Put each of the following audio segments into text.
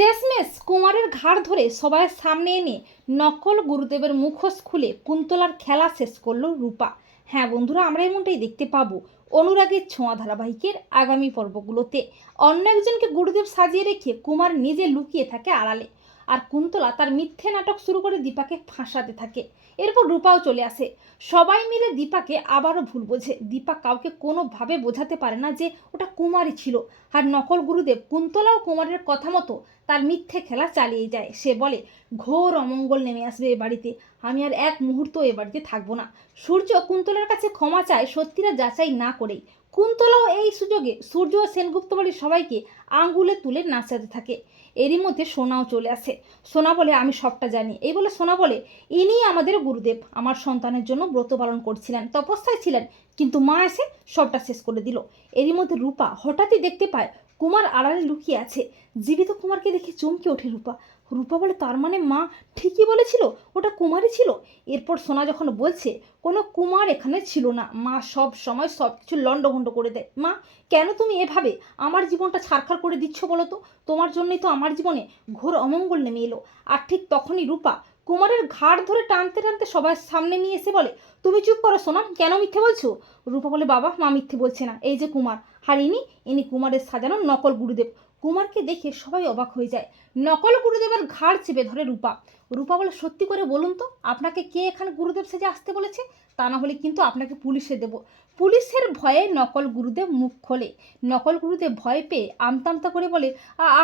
শেষমেশ কুমারের ঘাড় ধরে সবাই সামনে এনে নকল গুরুদেবের মুখোশ খুলে কুন্তলার খেলা শেষ করল রূপা। হ্যাঁ বন্ধুরা, আমরা এমনটাই দেখতে পাবো অনুরাগের ছোঁয়া ধারাবাহিকের আগামী পর্বগুলোতে। অন্য একজনকে গুরুদেব সাজিয়ে রেখে কুমার নিজে লুকিয়ে থাকে আড়ালে। আর কুন্তলা তার মিথ্যে নাটক শুরু করে দীপাকে ফাঁসাতে থাকে। এরপর রূপাও চলে আসে। সবাই মিলে দীপাকে আবারও ভুল বোঝে। দীপা কাউকে কোনোভাবে বোঝাতে পারে না যে ওটা কুমারই ছিল। আর নকল গুরুদেব কুন্তলা ও কুমারের কথা মতো তার মিথ্যে খেলা চালিয়ে যায়। সে বলে, ঘোর অমঙ্গল নেমে আসবে এ বাড়িতে। আমি আর এক মুহূর্ত এ বাড়িতে থাকব না। সূর্য কুন্তলার কাছে ক্ষমা চায় সত্যিরা যাচাই না করেই। কুন্তলাও এই সুযোগে সূর্য ও সেনগুপ্ত বাড়ির সবাইকে আঙ্গুলে তুলে নাচাতে থাকে। এরই মধ্যে সোনাও চলে আসে। সোনা বলে, আমি সবটা জানি। এই বলে সোনা বলে, ইনি আমাদের গুরুদেব। আমার সন্তানের জন্য ব্রত পালন করছিলেন, তপস্যায় ছিলেন, কিন্তু মা এসে সবটা শেষ করে দিল। এরই মধ্যে রূপা হঠাৎই দেখতে পায় কুমার আড়ালে লুকিয়ে আছে। জীবিত কুমারকে দেখে চমকে ওঠে রূপা। রূপা বলে, তার মানে মা ঠিকই বলেছিল, ওটা কুমারই ছিল? এরপর সোনা যখন বলছে, কোনো কুমার এখানে ছিল না। মা সব সময় সব কিছু লণ্ডভণ্ড করে দেয়। মা, কেন তুমি এভাবে? আমার জীবনটা ছারখার করে দিচ্ছ বলো তো? তোমার জন্যই তো আমার জীবনে ঘোর অমঙ্গল নেমে এলো। আর ঠিক তখনই রূপা কুমারের ঘাড় ধরে টানতে টানতে সবার সামনে নিয়ে এসে বলে, তুমি চুপ করো সোনা, কেন মিথ্যে বলছো? রূপা বলে, বাবা, মা মিথ্যে বলছে না। এই যে কুমার আর ইনি ইনি কুমারের সাজানো নকল গুরুদেব। কুমারকে দেখে সবাই অবাক হয়ে যায়। নকল গুরুদেবের ঘাড় চেপে ধরে রূপা। রূপা বলে, সত্যি করে বলুন তো, আপনাকে কে এখানে গুরুদেব সেজে আসতে বলেছে? তা না হলে কিন্তু আপনাকে পুলিশে দেব। পুলিশের ভয়ে নকল গুরুদেব মুখ খোলে। নকল গুরুদেব ভয় পেয়ে আমতা আমতা করে বলে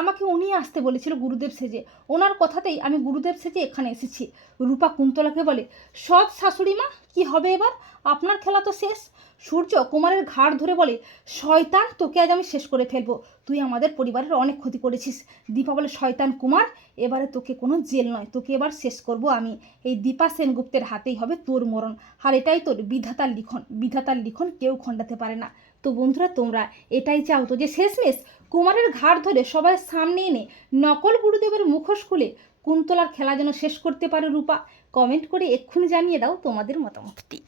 আমাকে উনি আসতে বলেছিল গুরুদেব সেজে। ওনার কথাতেই আমি গুরুদেব সেজে এখানে এসেছি। রূপা কুন্তলাকে বলে, সৎ শাশুড়ি মা, কি হবে এবার? আপনার খেলা তো শেষ। সূর্য কুমারের ঘাড় ধরে বলে, শয়তান, তোকে আজ আমি শেষ করে ফেলব। তুই আমাদের পরিবারের অনেক ক্ষতি করেছিস। দীপা বলে, শয়তান কুমার, এবারে তোকে কোনো জেল নয়। তোকে এবার শেষ করব আমি। এই দীপা সেনগুপ্তের হাতেই হবে তোর মরণ। আর এটাই তোর বিধাতার লিখন। বিধাতার লিখন কেউ খণ্ডাতে পারে না। তো বন্ধুরা, তোমরা এটাই চাও তো যে শেষমেশ কুমারের ঘাড় ধরে সবাই সামনে এনে নকল গুরুদেবের মুখোশ খুলে কুন্তলার খেলা যেন শেষ করতে পারে রূপা। কমেন্ট করে এক্ষুনি জানিয়ে দাও তোমাদের মতামতটি।